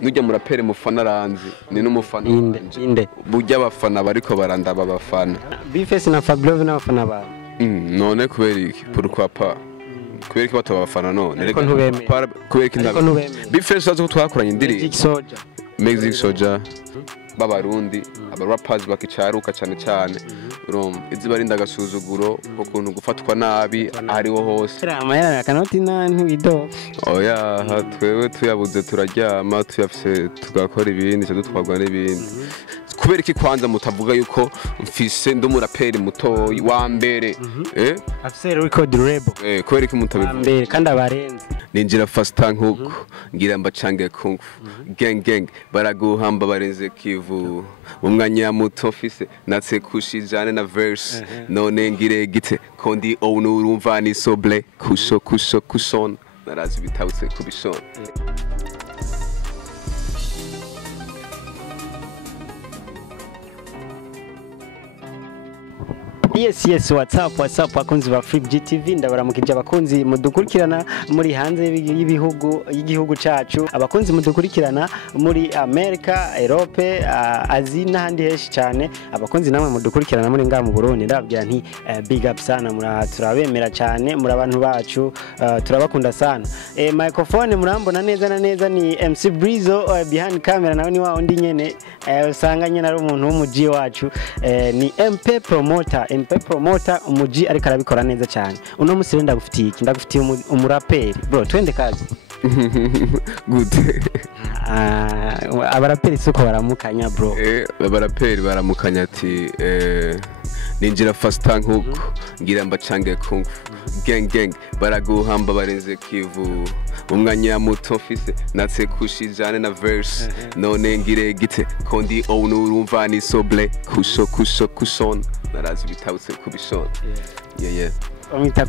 nujya murapere mufana ranzi ni n'umufana inde burya abafana bariko barandaba abafana bifese na Fablove n'abafana ba none kubera iki pourquoi pas kubera iki batabafana none ariko ntubemeye kubera iki ntabwo bifese azo twakoranye indirimbo Mexic Soldier b'abarundi aba-rappers bakicaruka cyane urumva izi barinda agasuzuguro ukuntu gufatwa nabi ariho hose amahera kanoti ntiwido oya twewe tuyabuze turaryama tuyafise tugakora ibindi cyo dutwagwa n'ibindi kubera iki kwanza mutavuga yuko mfise ndumuraperi muto wa mbere afise record label kubera iki mutabivuga kandi abarenze ninjira fasta nkuko ngira mbacange kung gang baraguhamba barenze kivu umwanya muto mfise natse kushijane na verse none ngire gite kondi onu urumva ni soble kushona narazi bitawutse kubishona Yes, what's up bakunzi ba Free GTV ndabaramukije abakunzi mudukurikirana muri hanze y'igihugu cacu abakunzi mudukurikirana muri America, Europe, Asia n'ahandi heshi cyane abakunzi namwe mudukurikirana muri ngaha mu Burundi ndabwira nti big up sana turabemera cyane muri abantu bacu turabakunda sana microphone murambona neza na neza ni MC Brizo behind camera nawe ni wa undi nyene usanga nyene ari umuntu w'umuji wacu ni MP Promoter umuji ariko arabikora neza cyane uno musire ndagufitiye umuraperi bro twende kazi good abaraperi suko baramukanya bro abaraperi baramukanya ati ninjira fasta nkuko ngira mbacange kung gang baraguhamba barenze kivu umwanya muto mfise natse kushijane na verse none ngire gite kondi onu urumva ni soble kushona narazi bitawutse kubishona yeah omita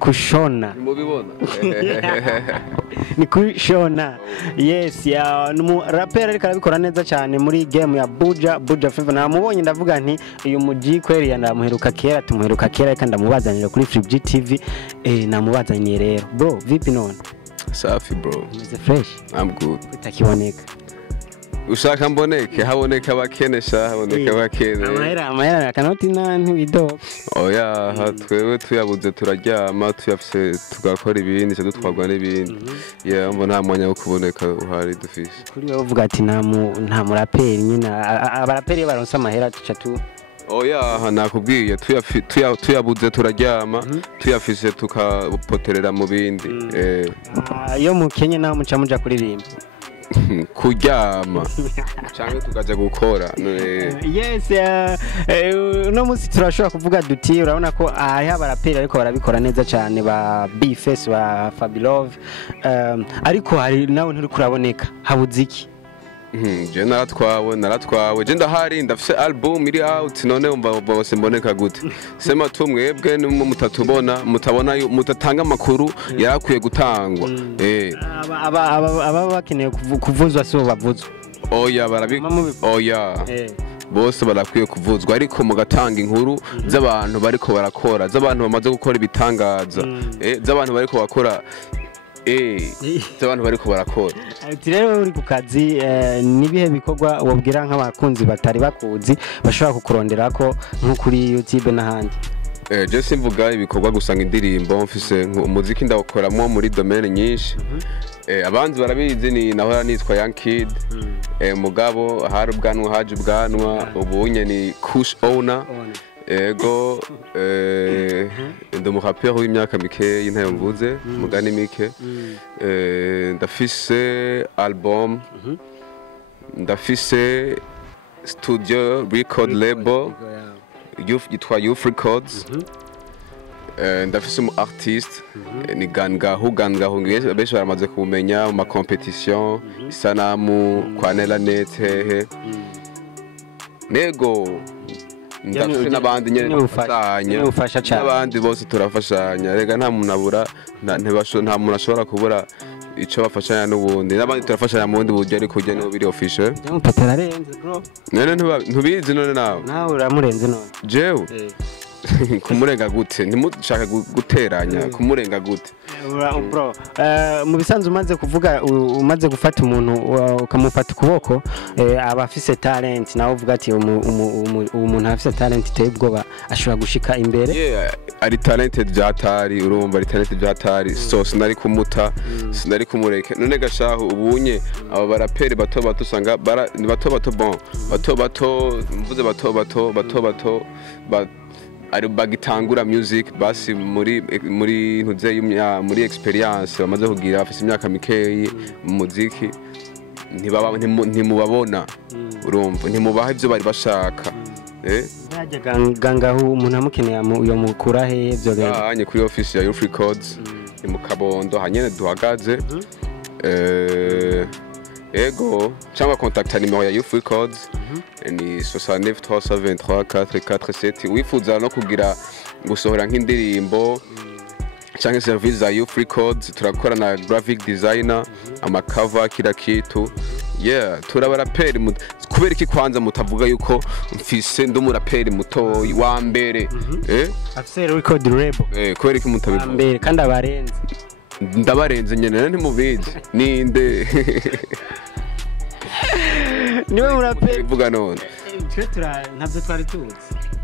kushona mubibona ni kushona yes ya rapper ariko arabikora neza cyane muri game ya Buja Fever namubonye ndavuga nti uyu muji kweri yandamuheruka kera reka ndamubazanira kuri Free GTV namubazaniye rero bro vipi none safi bro is fresh I'm good utakiboneka ushaka mboneke haboneka abakenesha haboneka abakene amahera kanoti ntiwido oya twewe tuyabuze turaryama tuyafise tugakora ibindi cyo dutwagwa n'ibindi mbona nta mwanya wo kuboneka uhari dufise kuri wowe uvuga ati nta muraperi nyine abaraperi baronse amahera tuca oya nakubwiye tuyabuze turaryama tuyafise tukapoterera mu bindi iyo mukenye naho muca kuririmba kuryama cyangwa tukaja gukora yes no musi turashobora kuvuga duti urabona ko ari abaraperi ariko barabikora neza cyane ba Bface ba Fablove ariko hari nawe nturi kuraboneka habuze iki je naratwawe je ndahari ndafise album iri out none umva bose mboneka gute sema tumwebwe mutatubona mutabona mutatanga amakuru yarakwiye gutangwa aba bakeneye kuvuzwa so bavuzwa oya oya bose barakwiye kuvuzwa ariko mugatanga inkuru z'abantu bariko barakora z'abantu bamaze gukora ibitangaza z'abantu bariko bakora abantu bariko barakora ati rero uri ku kazi nibihe bikorwa wabwira nk'abakunzi batari bakuzi bashobora kukurondera ko nko kuri YouTube n'ahandi je simvuga ibikorwa gusanga indirimbo mfise umuziki ndawukoramo muri domaine nyinshi abanzi barabizi ni nahora nitwa Young Kid mugabo hari ubwanwa haje ubwanwa ubunye ni Kush Owner ego ndumuraperi w'imyaka mike y'intayo mvuze mugani mike ndafise album ndafise studio record label yitwa Youth Records ndafise umu artiste ni gangahu benshi baramaze kumenya mu ma competition isanamu kwa Nela Nete nego ndafise n'abandi nyene ufasha cyane n'abandi bose turafashanya rega nta muntu abura nta muntu ashobora kubura ico bafashanya n'ubundi n'abandi turafashanya mu bundi buryo ariko ujya no biri official patararenze bro none ntubizi none nawe uramurenze none jewe kumurenga gute ntimushaka guteranya kumurenga gute bro mu bisanzwe umaze kuvuga umaze gufata umuntu ukamufata ukuboko aba afise talent nawe uvuga ati umuntu afise talent iteye ubwoba ashobora gushika imbere ari talented byatari urumva ari talented byatari so sinari kumuta sinari kumureke none gashaho ubunye aba baraperi bato bato usanga ni bato bato bon bato bato mvuze bato bato ari bagitangura music basi muri ntuze muri experience bamaze kugira bafise imyaka mikeyi mu muziki ntimubabona urumva ntimubaha ivyo bari bashaka Barya Gangahu umuntu amukeneye uyo mukura he ivyo rero anye kuri office ya RECORD ni mu Kabondo hanyene duhagaze ego cyangwa contact numero ya RECORD ni 69373447 wifuza no kugira gusohora nk'indirimbo cyangwa service za RECORD turakora na graphic designer amakava kila kitu turabaraperi kubera iki kwanza mutavuga yuko mfise ndumuraperi muto wa mbere afise record label kubera iki mutabivuga mbere kandi abarenze ndabarenze nyene ntimubizi ninde niwe muraperi vuga none twe ntabyo twari tuzi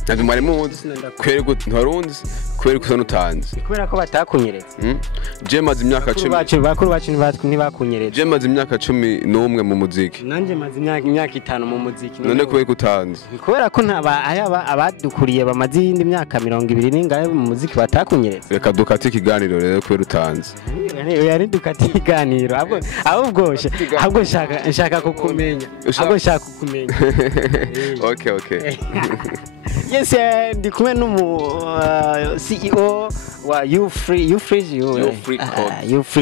ntabwo mwari muzi kubera ko ntarunzi kubera ko utanze kubera ko batakunyeretse je maze imyaka 10 bakuru bacu ntibakunyeretse je maze imyaka 11 mu muziki nanje maze imyaka 5 mu muziki none kubera ko utanze kubera ko abadukuriye bamaze iyindi myaka 20 n'ingahe mu muziki batakunyeretse reka dukate ikiganiro rero kubera utanze yari dukate ikiganiro ahubwo nshaka kukumenya ahubwo nshaka kukumenya okay yes ndi kumwe n'umu CEO wa You Free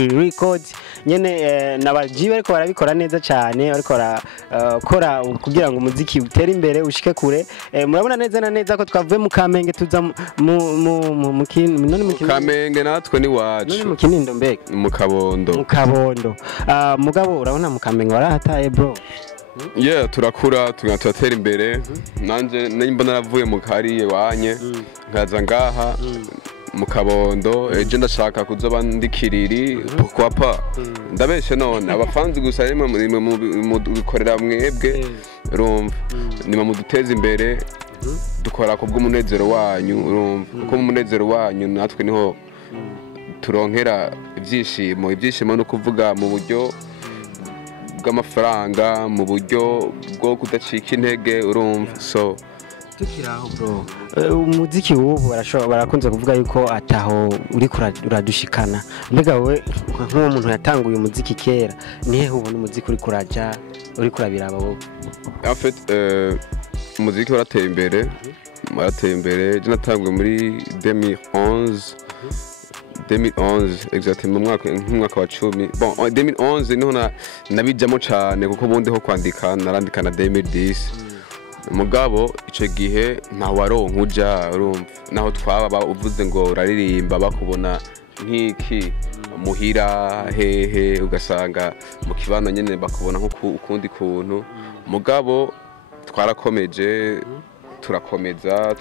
Record nyene nabajiwe ariko barabikora neza cyane ariko barakora kugira ngo umuziki utere imbere ushike kure murabona neza na neza ko twavuye mu Kamenge tuza mu Kamenge natwe ni wacu none mu Kinindo mbega mu Kabondo mugabo urabona mu Kamenge warahataye bro turakura tugatera imbere nanje nimba naravuye mu kariye wanye nkaza ngaha mu Kabondo eje ndashaka kuzoba ndikiriri pourquoi ndabeshe none abafanzi gusa rimwe mu bikorera mwebwe urumva nima muduteza imbere dukora ko bw'umunezero wanyu urumva uko mu munezero wanyu natwe niho turonkera ibyishimo no kuvuga mu buryo bw'amafaranga mu buryo bwo kudacika intege urumva so tukiraho bro umuziki w'ubu barakunze kuvuga yuko ataho uri uradushikana mbega wowe nk'uwo muntu yatanguye umuziki kera nihe ubona umuziki uri kurabiraba wowe en fait umuziki warateye imbere je natanguye muri 2011 exactement mu mwaka wa 10 bon 2011 niho nabijamo cyane kuko bundi ho kwandika narandika na 2010 mugabo ico gihe nta waronka uja urumva naho twaba uvuze ngo uraririmba bakubona nk'iki muhira hehe ugasanga mu kibano nyene bakubona ukundi kuntu mugabo twarakomeje turakomeza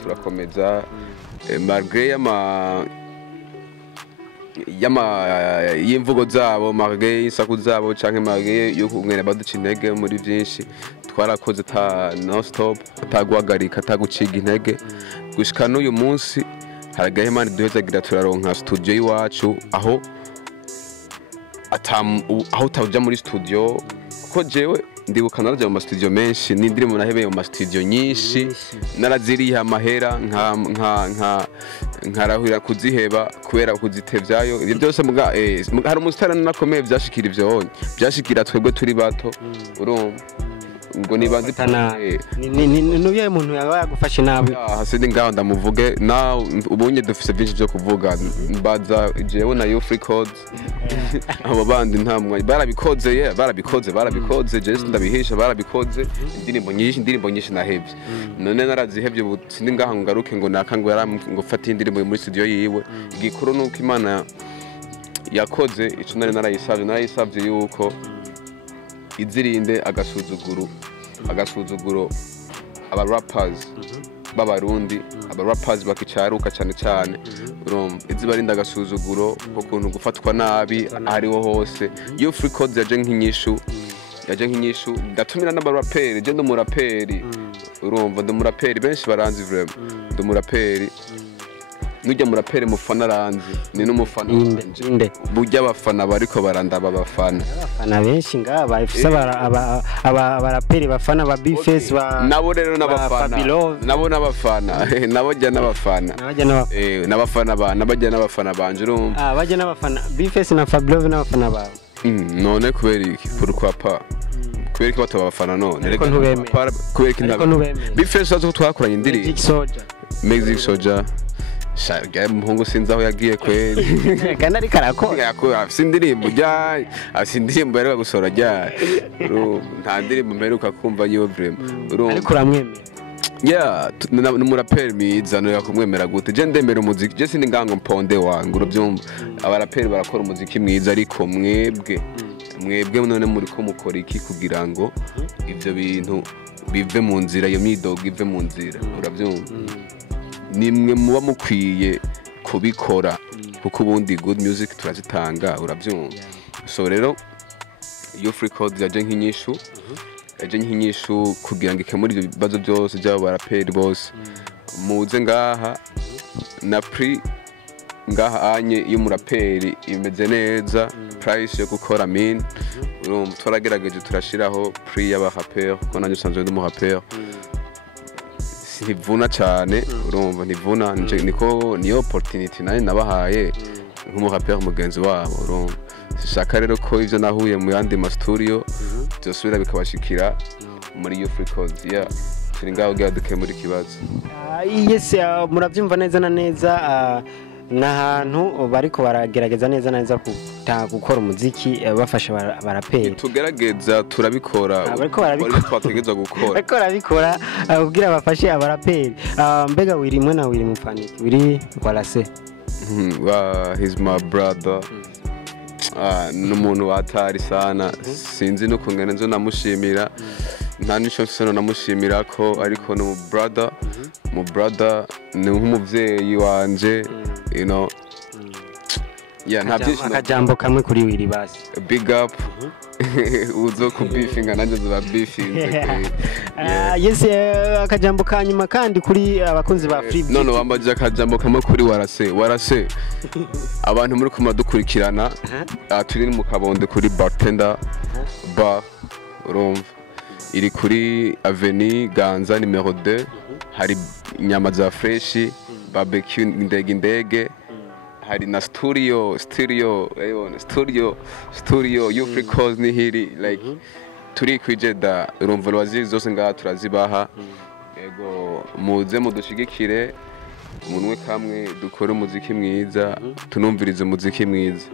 malgré y'imvugo zabo malgré y'insaku zabo canke malgré yuko umwene baduca intege muri byinshi twarakoze no stop ataguhagarika ataguciga intege gushika n'uyu munsi haragahe mani duhezagira turaronka studio y'iwacu aho utaja muri studio kuko jewe ndibuka naraja mu studio menshi n'indirimbo nahebeye mu studio nyinshi naraziriha amahera nkarahira kuziheba kubera kuzitevyayo ibyo byose hari umusitari nakomeye byashikira ivyo byashikira twebwe turi bato urumva ngo nibanze nuye muntu yagufashe nabi hasindi ngaho ndamuvuge nawe ubunye dufise byinshi byo kuvuga mbaza jewe na RECORD abo bandi ntamwe barabikoze je ndabihisha barabikoze indirimbo nyinshi nahebye none narazihebye sindi ngaho ngaruke ngo nakango ngo fata indirimbo muri studio yiwe igikuru nuko Imana yakoze ico narayisavye yuko izirinde agasuzuguro aba rappers b'abarundi aba rappers bakicaruka cyane cyane urumva izi barinda agasuzuguro ko kuntu gufatwa nabi ariho hose iyo records yaje nk'inyishu ndatumira n'abaraperi je ndumuraperi urumva ndumuraperi benshi baranzi vraiment ndumuraperi nujya muraperi mufana aranzi ni n'umufana inde burya abafana bariko barandaba abafana benshi ngaba ifise abaraperi bafana ba bifes ba nabo rero n'abafana nabo n'abafana nabo jya n'abafana n'abafana ba nabajya n'abafana banje urumva bajya n'abafana bifes na Fabilove n'abafana ba none kubera iki pourquoi pas kubera ko batabafana none reka kubera iki ntabwo bifes azo twakoranye indiri Magic Soldier Shaga muhungu sinzi aho yagiye kweli kandi ari karakora afise indirimbo rero gusora rya nta ndirimbo mperuka kumva yiwe vraiment ariko uramwemera n'umuraperi mwiza no yakumwemera gute je ndemera umuziki je sindi ngango mponde wangu urubyumva abaraperi barakora umuziki mwiza ariko mwebwe none muri ko mukora iki kugira ngo ivyo bintu bive mu nzira iyo myidogo ive mu nzira urabyumva nimwe muba mukwiye kubikora kuko ubundi good music turazitanga urabyumva so rero iyo records yaje nk'inyishu kugira ngo ikemure ibyo bibazo byose by'abo baraperi bose muze ngaha na pri ngaha anye y'umuraperi imeze neza price yo gukora min urumva turagerageje turashiraho pri y'abaraperi kuko nanjye usanzwe ndi umuraperi ntivuna cyane urumva ntivuna niyo opportunity nayo nabahaye nk'umuraperi mugenzi wabo urumva sishaka rero ko ivyo nahuye mu yandi ma studio byosubira bikabashikira muri iyo records turi ngaho gaduke muri kibazo yes murabyumva neza na neza n'ahantu bariko baragerageza neza gukora umuziki bafasha baraperi tugerageza turabikora bariko twategeza gukora bariko barabikora kugira bafashe abaraperi mbega wiri mwe na wiri mufaniki wiri walase he's my brother n'umuntu watari sana sinzi no kungana nzo namushimira nta nico mfise namushimira ko ariko no mu brother ni nk'umuvyeyi wanje you know nta byinshi akajambo kamwe kuri wiri basi big up uzo kubifinga nanje zuba bifinze yes akajambo kanyuma kandi kuri abakunzi ba Free none wambaje akajambo kamwe kuri warase abantu muri kumadukurikirana turi mu Kabonde kuri bartender bar urumva iri kuri avenue Ganza numero 2 hari inyama za fresh barbecue indege hari na studio you records ni hiri like turi kwijeda urumva rwazi zose ngaha turazibaha yego muze mudushigikire umunwe kamwe dukora umuziki mwiza tunumvirize umuziki mwiza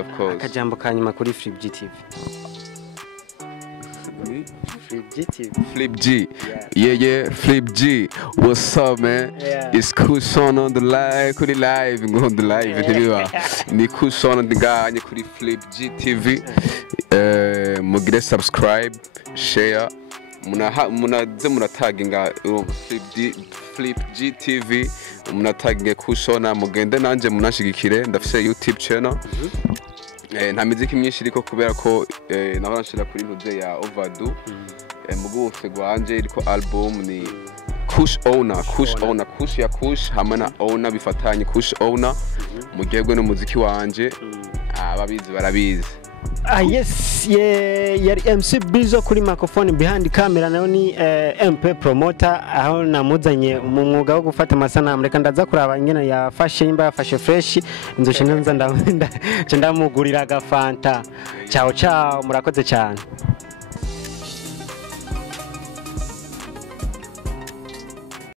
of course akajambo kanyuma kuri Flip GTV Flip G. Yeah, Flip G. What's up, man? It's Kushon on the live, kuri live, on the live, ni Kushon on the guy, kuri Flip G TV. Mugire subscribe, share. Muna taginga Flip G TV. Muna taginga Kushona, mugende nanje munashigikire, ndafise YouTube channel. Nta miziki myinshi iriko kubera ko naho nashira kuri ntuze ya Overdue mugufe gwanje iriko album ni Kush ya Kush hamwe na Owner bifatanye Kush Owner mugegwe no muziki wanje ababizi barabizi yes yari MC Bizo kuri microphone behind camera nayo ni MP promoter aho namuzanye mu mwuga wo gufata amasanamu reka ndaza kuraba ingene yafashe imba yafashe fresh inzo shinanza ndamugurira agafanta ciao murakoze cyane